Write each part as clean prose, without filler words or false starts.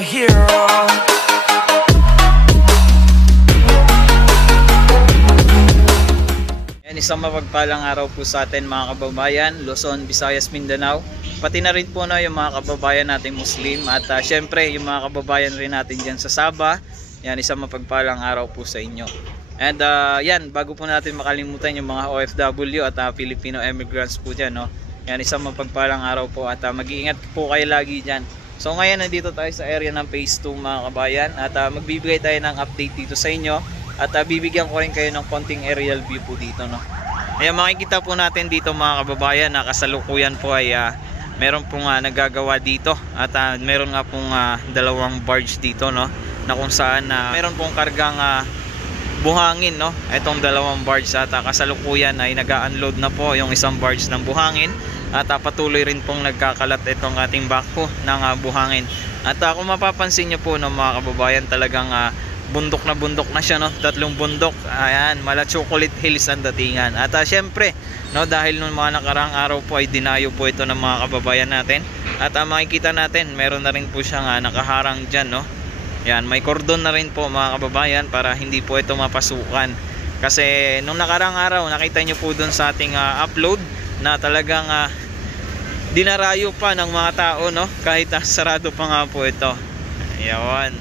a hero. Yan, isang mapagpalang araw po sa atin mga kababayan, Luzon, Visayas, Mindanao. Pati na rin po na yung mga kababayan natin Muslim at syempre yung mga kababayan rin natin dyan sa Sabah. Yan, isang mapagpalang araw po sa inyo. And yan, bago po natin makalimutan yung mga OFW at Filipino immigrants po dyan, no? Yan, isang mapagpalang araw po at mag-iingat po kayo lagi dyan. So ngayon nandito tayo sa area ng phase 2 mga kabayan at magbibigay tayo ng update dito sa inyo. At bibigyan ko rin kayo ng konting aerial view po dito, no. Ayan, makikita po natin dito mga kababayan na kasalukuyan po ay meron pong nagagawa dito at meron nga pong dalawang barge dito, no, na kung saan meron pong kargang buhangin, no. Itong dalawang barge at kasalukuyan ay nag-unload na po yung isang barge ng buhangin at patuloy rin pong nagkakalat itong ating backhoe ng buhangin. At kung mapapansin nyo po, no, mga kababayan, talagang bundok na siya, no. Tatlong bundok. Ayan, mala Chocolate Hills ang datingan. At syempre, no, dahil nung mga nakarang araw po ay dinayo po ito ng mga kababayan natin. At makikita natin, meron na rin po siyang nakaharang dyan, no. Yan, may cordon na rin po mga kababayan para hindi po ito mapasukan. Kasi nung nakarang araw, nakita nyo po dun sa ating upload na talagang dinarayo pa ng mga tao, no, kahit sarado pa nga po ito. Ayan.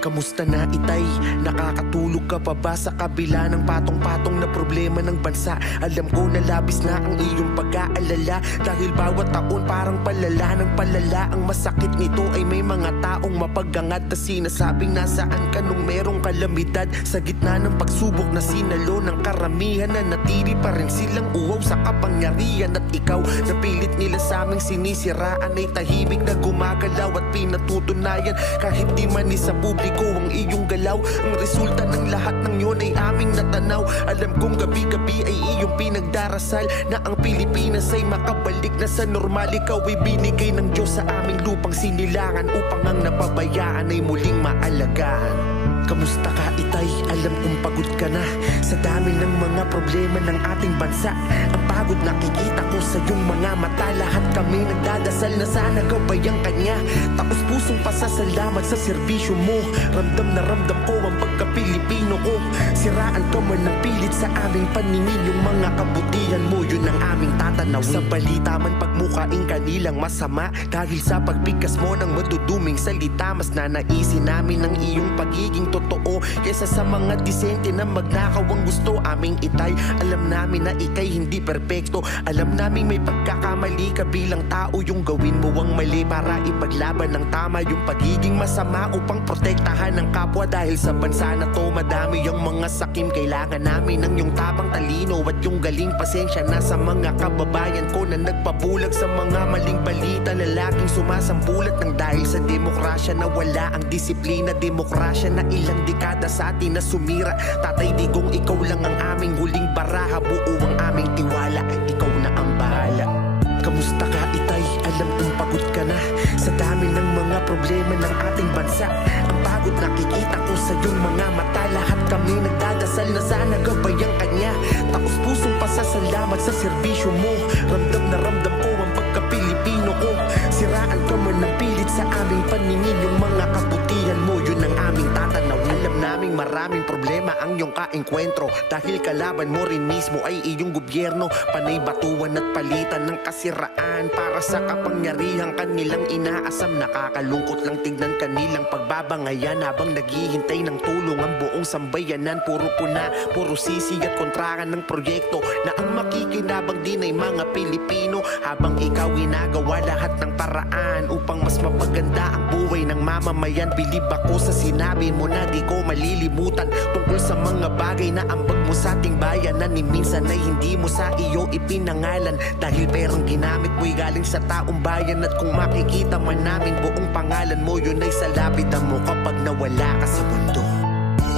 Kamusta na itay? Nakakatulog ka pa ba sa kabila ng patong-patong na problema ng bansa? Alam ko na labis na ang iyong pag-aalala, dahil bawat taon parang palala ng palala. Ang masakit nito ay may mga taong mapagangad na sinasabing nasaan ka nung merong kalamidad. Sa gitna ng pagsubok na sinalo ng karamihan, na natiri pa rin silang uwaw sa kapangyarihan. At ikaw, napilit nila sa aming sinisiraan, ay tahimik na gumagalaw at pinatutunayan kahit di man isa publiko ang iyong galaw. Ang resulta ng lahat ng yun ay aming natanaw. Alam kong gabi-gabi ay iyong pinagdarasal na ang Pilipinas ay makabalik na sa normal. Ikaw ay binigay ng Diyos sa aming lupang sinilangan upang ang napabayaan ay muling maalagaan. Kamusta ka itay? Alam kong pagod ka na sa dami ng mga problema ng ating bansa. Ang pagod nakikita ko sa iyong mga mata. Lahat kami nagdadasal na sana gabayang kanya. Tapos pusong pasasalamat sa serbisyo mo. Ramdam na ramdam ko ang pagka-Pilipino ko. Siraan ka man ng pilit sa aming paningin. Yung mga kabutihan mo, yun ang aming tatanawin. Sa balita man pagmukaing kanilang masama, dahil sa pagbigkas mo ng maduduming salita, mas nanaisin namin ang iyong pagiging totoo kesa sa mga disente na magnakaw ang gusto aming itay. Alam namin na ikay hindi perpekto. Alam namin may pagkakamali ka bilang tao. Yung gawin mo ang mali para ipaglaban ng tama yung pagiging masama upang protektahan ng kapwa. Dahil sa bansa na to madami yung mga sakim. Kailangan namin ng yung tapang talino at yung galing pasensya na sa mga kababayan ko na nagpabulag sa mga maling balita na laging sumasambulat ng dahil sa demokrasya na wala ang disiplina. Demokrasya na ilang dekada sa atin na sumira. Tatay Digong, ikaw lang ang aming huling baraha. Buo ang aming tiwala, ikaw na ang bahala. Kamusta ka itay? Alam kong pagod ka na sa dami ng mga problema ng ating bansa. Ang pagod nakikita ko sa iyong mga mata. Lahat kami nagdadasal na sana gabayang kanya. Tapos pusong pasasalamat sa serbisyo mo. Ramdam na ramdam ko ang pagka-Pilipino ko. Siraan ka man ng pilit sa aming paningin. Yung mga kabutihan mo, yun ang aming tatanawin. Alam naming maraming problema ang iyong kaengkwentro, dahil kalaban mo rin mismo ay iyong gobyerno. Panay batuan at palitan ng kasiraan para sa kapangyarihang kanilang inaasam. Nakakalungkot lang tignan kanilang pagbabangayan habang naghihintay ng tulong ang buong sambayanan. Puro puna, puro sisi at kontrakan ng proyekto na ang makikinabang din ay mga Pilipino. Habang ikaw ginagawa lahat ng paraan upang mas mapaganda ang buhay ng mamamayan. Bilib ako sa sinabi mo na di ko malilimutan tungkol sa mga bagay na ambag mo sa ating bayanan. Ni minsan ay hindi mo sa iyo ipinangalan, dahil perang ginamit mo'y galing sa taong bayan. At kung makikita man namin buong pangalan mo, yun ay sa lapidan mo kapag nawala ka sa mundo.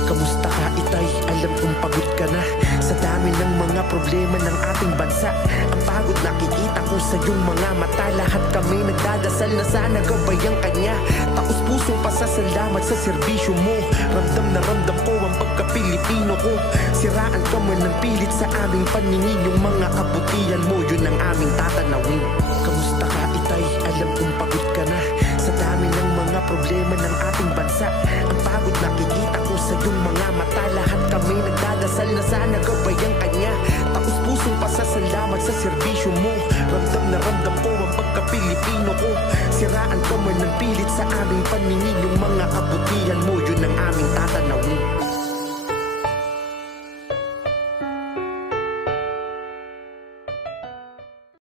Kamusta ka itay? Alam kong pagod ka na sa dami ng mga problema ng ating bansa. Ang pagod nakikita ko sa iyong mga mata. Lahat kami nagdadasal na sana gabayang kanya. Tapos pusong pasasalamat sa serbisyo mo. Ramdam na ramdam ko ang pagka-Pilipino ko. Siraan ka man ng pilit sa aming paningin. Yung mga kabutihan mo, yun ang aming tatanawin. Kamusta ka itay? Alam kong pagod ka na sa dami ng mga problema ng ating bansa. Ang pagod nakikita ko sa iyong mga mata. Lahat kami nagdadasal na sana gabayang kanya. Tapos pusong pasasalamat sa serbisyo mo. Ramdam na ramdam ko ang pagka-Pilipino ko. Siraan ka man ng pilit sa aming paningin. Yung mga kabutihan mo, yun ang aming tatanawin.